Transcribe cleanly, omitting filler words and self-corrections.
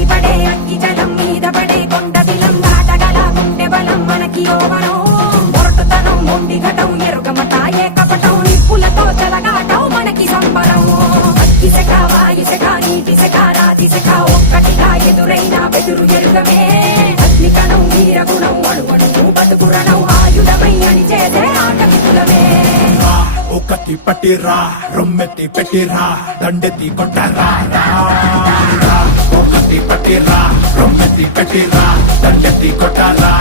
ఎగిసిపడే అగ్గి జలం మీద పడే కొండ దిలం దాటగల గుండె బలం మనకి ఓవరం మొరటుతనం మొండి ఘటం ఎరుగమట ఏకపటం నిప్పులతో చెలగాటం మనకి సంబరం అగ్గిసెక వాయుసెక నీటిసెక రాతిసెక ఒక్కటిగా ఎదురైన బెదురు ఎరుగమే అగ్నికణం వీరగుణం అణువణువు బతుకురణం ఆయుధమై అని చేసే ఆటవికులమే ఒకటి పట్టిరా రొమ్మెత్తి పెట్టిరా దండెత్తి కొట్టరా ఒకటి పట్టిరా రొమ్మెత్తి పెట్టిరా దండెత్తి కొట్టరా